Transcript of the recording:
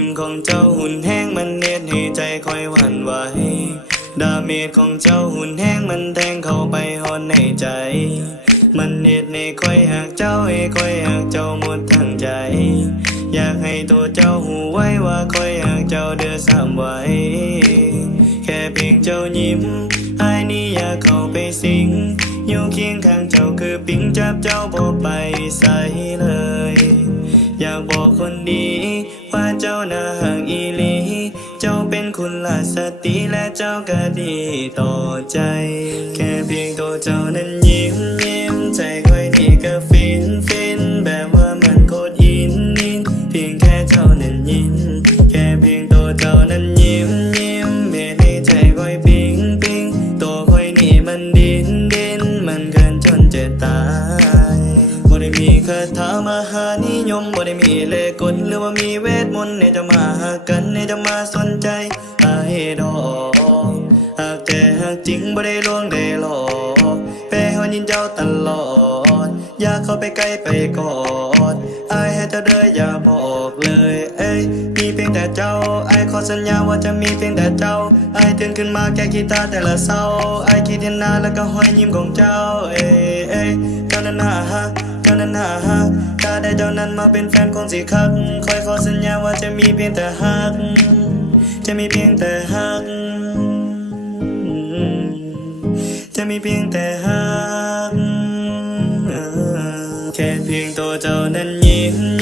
ยิ้มของเจ้าหุ่นแห้งมันเน็ดให้ใจคอยหวั่นไหวดาเมจของเจ้าหุ่นแห้งมันแทงเข้าไปหอนในใจมันเน็ดให้คอยหักเจ้าให้คอยหักเจ้าหมดทั้งใจอยากให้ตัวเจ้าหูไว้ว่าคอยหักเจ้าเดือสามไว้แค่เพียงเจ้ายิ้มไอ้นี่อยากเข้าไปสิงอยู่เคียงข้างเจ้าคือปิงจับเจ้าบ่ไปใส่เลยอยากบอกคนดีว่าเจ้าน่าหักอีหลีเจ้าเป็นคุณลาสติและเจ้าก็ดีต่อใจแค่เพียงตัวเจ้านั้นยิ้มใจค่อยนี่ก็ฟินแบบว่ามันโคตรอินเพียงแค่เจ้านั้นยิ้มแค่เพียงตัวเจ้านั้นยิ้มเมื่อในใจค่อยปิ๊งตัวค่อยนี่มันดินมันเกินจนจะตายบ่ได้มีคาถามหานิยมบ่ได้มีเลขกลหรือว่ามีเวทมนต์ให้จะมาหากันให้จะมาสนใจให้ดอกหากแต่หากจริงบ่ได้ลวงได้หลอกแปรหัวยินเจ้าตลอดอยากเข้าไปใกล้ไปกอดให้เจ้าเด้ออย่าบอกเลยมีเพียงแต่เจ้าขอสัญญาว่าจะมีเพียงแต่เจ้าตื่นขึ้นมาแค่คิดตาแต่ละเศร้าคิดเห็นหน้าแล้วก็ห้อยยิ้มของเจ้าเจ้านั้นหาเจ้านั้นหาถ้าได้เจ้านั้นมาเป็นแฟนคงสิคักคอยขอสัญญาว่าจะมีเพียงแต่ฮักจะมีเพียงแต่ฮักจะมีเพียงแต่ฮักแค่เพียงตัวเจ้านั้นยิ้ม